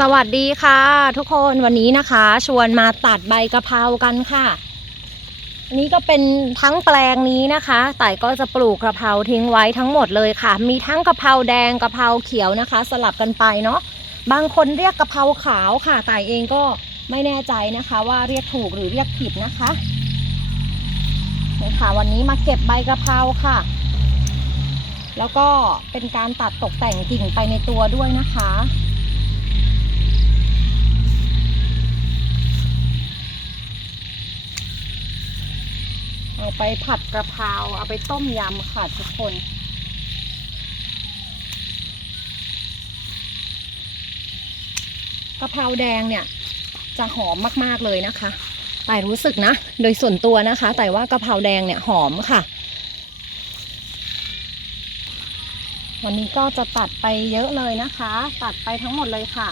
สวัสดีค่ะ ทุกคนวันนี้นะคะ ชวนมาตัดใบกะเพรากันค่ะอันนี้ก็เป็นทั้งแปลงนี้นะคะแต่ก็จะปลูกกะเพราทิ้งไว้ทั้งหมดเลยค่ะ มีทั้งกะเพราแดงกะเพราเขียวนะคะ สลับกันไปเนาะบางคนเรียกกะเพราขาวค่ะแต่เองก็ไม่แน่ใจนะคะ ว่าเรียกถูกหรือเรียกผิดนะคะนี่ค่ะวันนี้มาเก็บใบกะเพราค่ะ แล้วก็เป็นการตัดตกแต่งกิ่งไปในตัวด้วยนะคะ เอาไปผัดกระเพราเอาไปต้มยำค่ะทุกคนกะเพราแดงเนี่ยจะหอมมากๆเลยนะคะ แต่รู้สึกนะ โดยส่วนตัวนะคะ แต่ว่ากะเพราแดงเนี่ยหอมค่ะ วันนี้ก็จะตัดไปเยอะเลยนะคะ ตัดไปทั้งหมดเลยค่ะ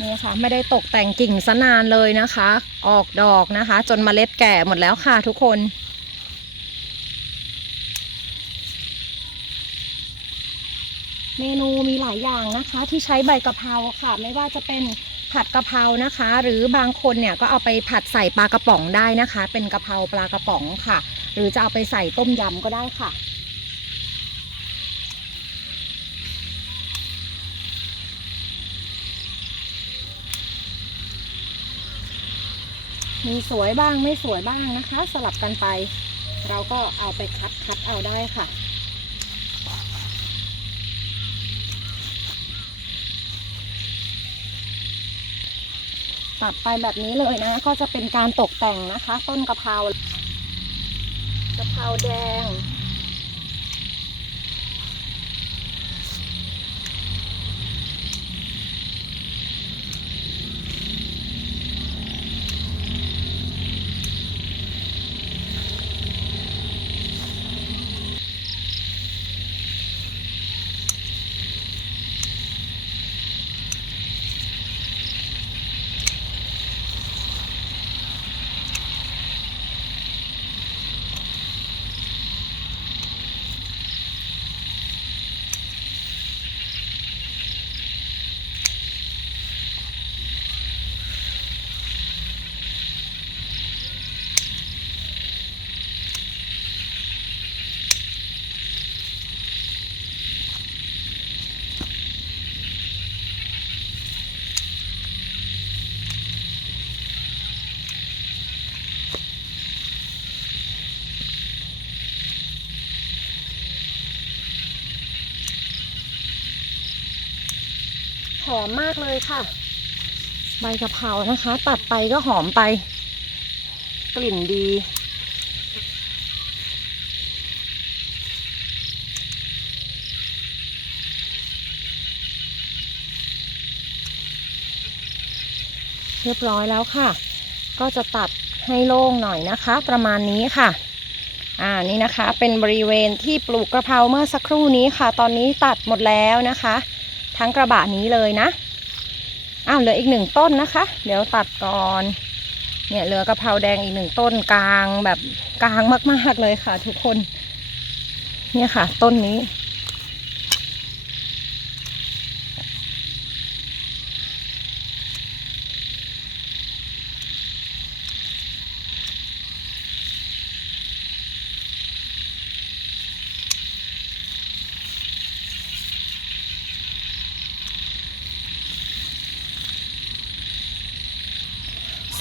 นี่ค่ะไม่ได้ตกแต่งกิ่งซะนานเลยนะคะ ออกดอกนะคะ จนเมล็ดแก่หมดแล้วค่ะทุกคน เมนูมีหลายอย่างนะคะ ที่ใช้ใบกะเพราค่ะ ไม่ว่าจะเป็นผัดกะเพรานะคะ หรือบางคนเนี่ยก็เอาไปผัดใส่ปลากระป๋องได้นะคะ เป็นกะเพราปลากระป๋องค่ะ หรือจะเอาไปใส่ต้มยำก็ได้ค่ะมีสวยบ้างไม่สวยบ้างนะคะ สลับกันไป เราก็เอาไปคัดคัดเอาได้ค่ะ ตับไปแบบนี้เลยนะ ก็จะเป็นการตกแต่งนะคะ ต้นกะเพรากะเพราแดง อมมากเลยค่ะ ใบกะเพรานะคะ ตัดไปก็หอมไป กลิ่นดี เรียบร้อยแล้วค่ะ ก็จะตัดให้โล่งหน่อยนะคะ ประมาณนี้ค่ะอ่านี่นะคะเป็นบริเวณที่ปลูกกระเพราเมื่อสักครู่นี้ค่ะ ตอนนี้ตัดหมดแล้วนะคะ ทั้งกระบะนี้เลยนะ อ้าวเหลืออีกหนึ่งต้นนะคะ เดี๋ยวตัดก่อน เนี่ยเหลือกระเพราแดงอีกหนึ่งต้นกลางแบบกลางมากๆเลยค่ะ ทุกคน เนี่ยค่ะ ต้นนี้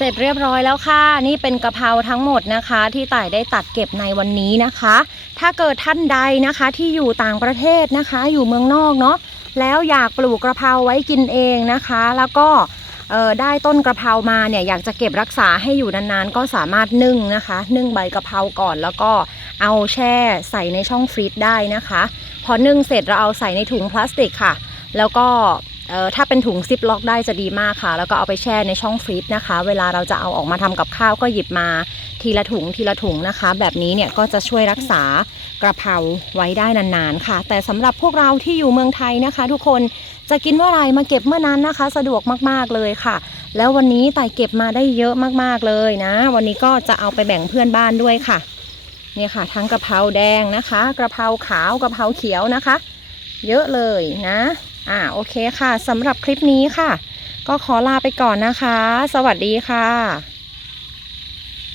ร็จเรียบร้อยแล้วค่ะ นี่เป็นกะเพราทั้งหมดนะคะ ที่ต่ายได้ตัดเก็บในวันนี้นะคะ ถ้าเกิดท่านใดนะคะที่อยู่ต่างประเทศนะคะ อยู่เมืองนอกเนาะแล้วอยากปลูกกระเพราไว้กินเองนะคะ แล้วก็เออได้ต้นกระเพรามาเนี่ยอยากจะเก็บรักษาให้อยู่นานๆ ก็สามารถนึ่งนะคะ นึ่งใบกระเพราก่อนแล้วก็เอาแช่ใส่ในช่องฟรีซได้นะคะ พอนึ่งเสร็จเราเอาใส่ในถุงพลาสติกค่ะ แล้วก็ อ่อถ้าเป็นถุงซิปล็อกได้จะดีมากค่ะ แล้วก็เอาไปแช่ในช่องฟรีซนะคะ เวลาเราจะเอาออกมาทำกับข้าวก็หยิบมาทีละถุงทีละถุงนะคะ แบบนี้เนี่ยก็จะช่วยรักษากระเพราไว้ได้นานๆค่ะ แต่สำหรับพวกเราที่อยู่เมืองไทยนะคะ ทุกคนจะกินเมื่อไรมาเก็บเมื่อนั้นนะคะ สะดวกมากๆเลยค่ะ แล้ววันนี้ไต่เก็บมาได้เยอะมากๆเลยนะ วันนี้ก็จะเอาไปแบ่งเพื่อนบ้านด้วยค่ะเนี่ยค่ะ ทั้งกระเพราแดงนะคะ กระเพราขาวกระเพราเขียวนะคะ เยอะเลยนะ อ่าโอเคค่ะสำหรับคลิปนี้ค่ะ ก็ขอลาไปก่อนนะคะ สวัสดีค่ะ